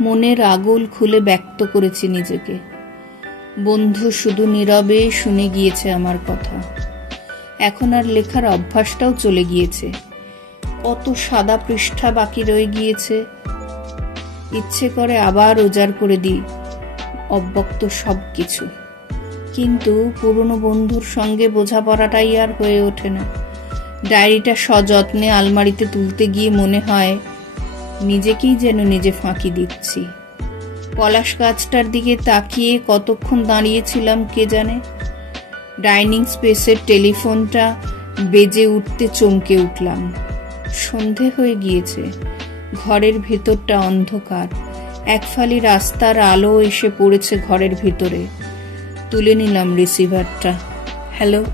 মনের আগুল খুলে ব্যক্ত করেছি নিজেকে। বন্ধু শুধু নীরবে শুনে গিয়েছে আমার কথা। এখন আর লেখার অভ্যাসটাও চলে গিয়েছে। কত সাদা পৃষ্ঠা বাকি রয়ে গিয়েছে। ইচ্ছে করে আবার উজাড় করে দিই অব্যক্ত সব কিছু, কিন্তু পুরনো বন্ধুর সঙ্গে বোঝাপড়াটাই আর হয়ে ওঠে না। ডায়েরিটা সযত্নে আলমারিতে তুলতে গিয়ে মনে হয় নিজেকেই যেন নিজে ফাঁকি দিচ্ছি। পলাশ গাছটার দিকে তাকিয়ে কতক্ষণ দাঁড়িয়েছিলাম কে জানে। ডাইনিং স্পেসের টেলিফোনটা বেজে উঠতে চমকে উঠলাম। সন্ধে হয়ে গিয়েছে। ঘরের ভেতরটা অন্ধকার। এক ফালি রাস্তার আলো এসে পড়েছে ঘরের ভিতরে। তুলে নিলাম রিসিভারটা। হ্যালো।